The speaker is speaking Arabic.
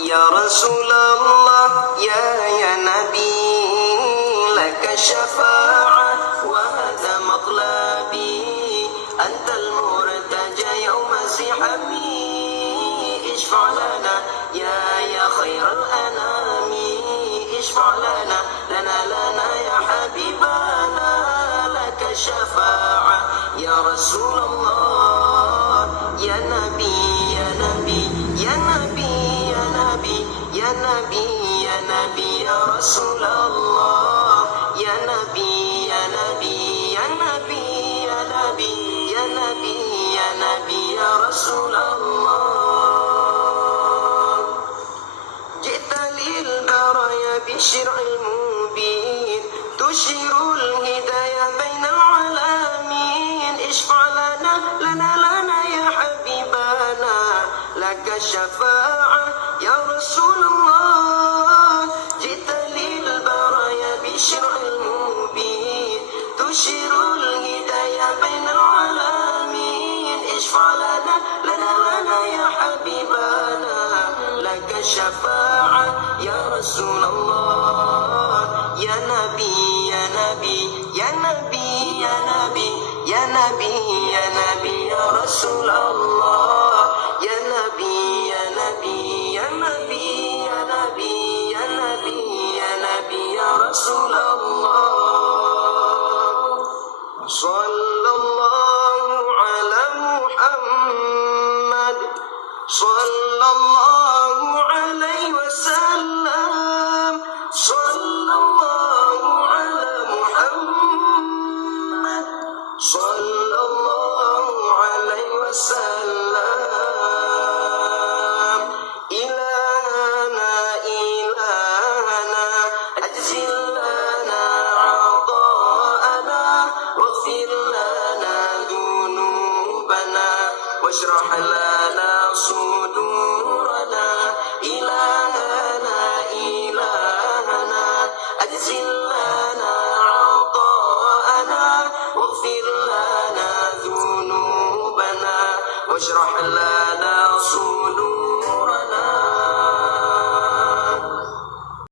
يا رسول الله يا نبي لك الشفاعة وهذا مطلبي، أنت المرتجى يوم زحامي، اشفع لنا يا خير الأنام، اشفع لنا يا حبيبنا، لك الشفاعة يا رسول الله يا نبي يا نبي يا نبي يا نبي يا نبي يا نبي يا رسول الله يا نبي يا نبي يا نبي يا نبي يا نبي يا نبي يا رسول الله. جئت للبرايا بالشرع المبين، تشير الهداية بين العالمين، اشفع لنا يا حبيبنا، لك الشفاعة يا رسول الله. جئت للبرايا بالشرع المبين، تشير الهداية بين العالمين، اشفع لنا يا حبيبنا، لك الشفاعة يا رسول الله يا نبي يا نبي يا نبي يا نبي يا نبي يا نبي يا رسول الله يا نبي يا نبي يا نبي يا نبي يا نبي يا نبي يا رسول الله. صلى الله على محمد صلى الله عليه وسلم، صلى الله على محمد صلى الله عليه وسلم. إلهنا أجزل لنا عطاءنا، واغفر لنا ذنوبنا، واشرح لنا صدورنا. إلهنا أجزل لنا عطاءنا، واغفر لنا ذنوبنا، واشرح لنا صدورنا.